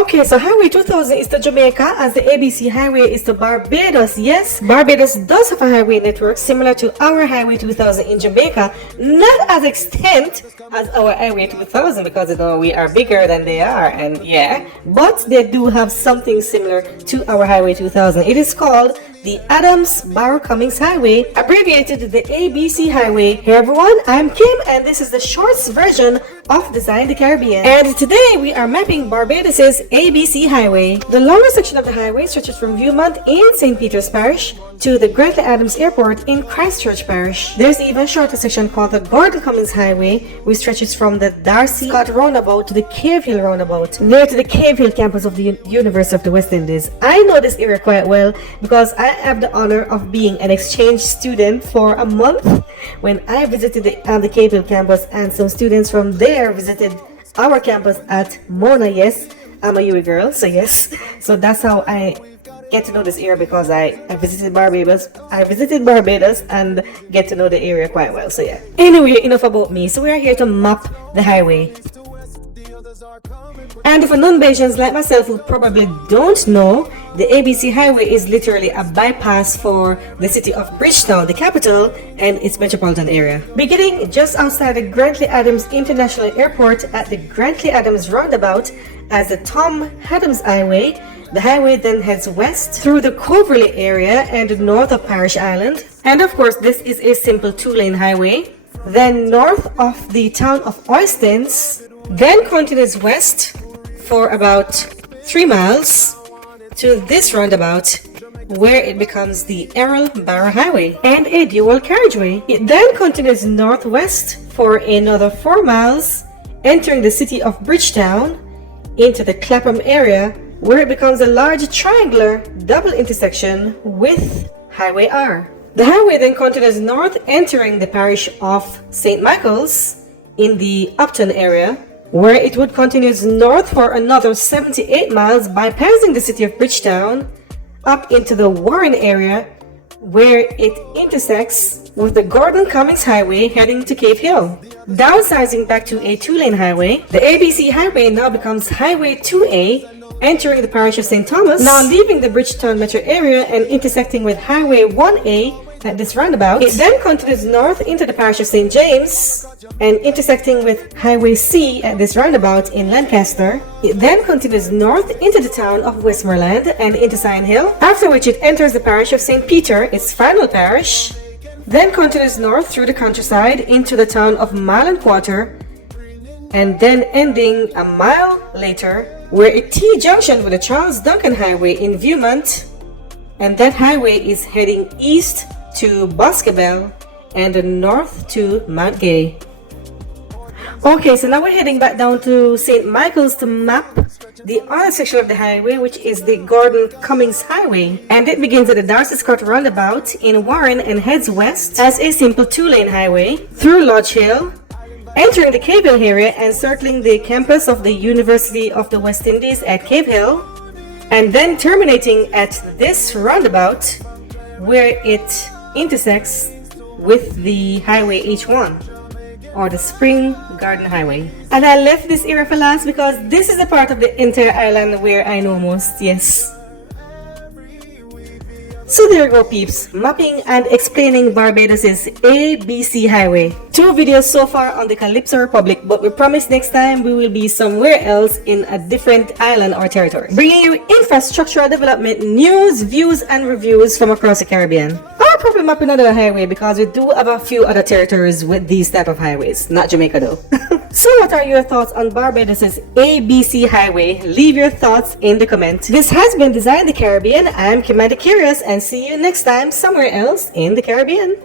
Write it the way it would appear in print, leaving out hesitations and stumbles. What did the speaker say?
Okay, so Highway 2000 is to Jamaica as the ABC Highway is to Barbados. Yes, Barbados does have a highway network similar to our Highway 2000 in Jamaica, not as extent as our Highway 2000 because you know we are bigger than they are, and yeah, but they do have something similar to our Highway 2000. It is called the Adams Cummings Highway, abbreviated the ABC Highway. Hey everyone, I'm Kymm and this is the shorts version of Design the Caribbean. And today we are mapping Barbados's ABC Highway. The longer section of the highway stretches from Vuemont in St. Peters Parish to the Grantley Adams Airport in Christchurch Parish. There's even a shorter section called the Gordon Cummings Highway, which stretches from the Darcy Scott Roundabout to the Cave Hill Roundabout, near to the Cave Hill campus of the University of the West Indies. I know this area quite well because I have the honor of being an exchange student for a month when I visited the Cave Hill campus, and some students from there visited our campus at Mona. Yes, I'm a UE girl, so yes. So that's how I get to know this area, because I visited Barbados. And get to know the area quite well. So yeah. Anyway, enough about me. So we are here to map the highway. And for non-Bajans like myself who probably don't know, the ABC Highway is literally a bypass for the city of Bridgetown, the capital, and its metropolitan area. Beginning just outside the Grantley Adams International Airport at the Grantley Adams Roundabout as the Tom Adams Highway, the highway then heads west through the Coverley area and north of Parish Island. And of course, this is a simple two-lane highway. Then north of the town of Oistins, then continues west for about 3 miles to this roundabout, where it becomes the Errol Barrow Highway and a dual carriageway. It then continues northwest for another 4 miles, entering the city of Bridgetown into the Clapham area, where it becomes a large triangular double intersection with Highway R. The highway then continues north, entering the parish of St. Michael's in the Upton area, where it would continue north for another 78 miles, bypassing the city of Bridgetown up into the Warren area, where it intersects with the Gordon Cummings Highway heading to Cave Hill. Downsizing back to a two-lane highway, the ABC Highway now becomes Highway 2A, entering the parish of St. Thomas, now leaving the Bridgetown metro area and intersecting with Highway 1A at this roundabout. It then continues north into the parish of St. James and intersecting with Highway C at this roundabout in Lancaster. It then continues north into the town of Westmoreland and into Sign Hill, after which it enters the parish of St. Peter, its final parish, then continues north through the countryside into the town of Mile and Quarter, and then ending a mile later where it T-junction with the Charles Duncan Highway in Vuemont, and that highway is heading east to Boscobel and north to Mount Gay. Okay, so now we're heading back down to St. Michael's to map the other section of the highway, which is the Gordon Cummings Highway, and it begins at the Darcy Scott Roundabout in Warren and heads west as a simple two-lane highway through Lodge Hill, entering the Cave Hill area and circling the campus of the University of the West Indies at Cave Hill, and then terminating at this roundabout where it intersects with the Highway H1, or the Spring Garden Highway. And I left this area for last because this is the part of the entire island where I know most, yes. So there you go, peeps, mapping and explaining Barbados's ABC Highway. 2 videos so far on the Calypso Republic, but we promise next time we will be somewhere else in a different island or territory, bringing you infrastructural development, news, views, and reviews from across the Caribbean. I'll probably map another highway because we do have a few other territories with these type of highways, not Jamaica though. So what are your thoughts on Barbados's ABC Highway? Leave your thoughts in the comments. This has been Design the Caribbean. I'm Kymm the Curious, and see you next time somewhere else in the Caribbean.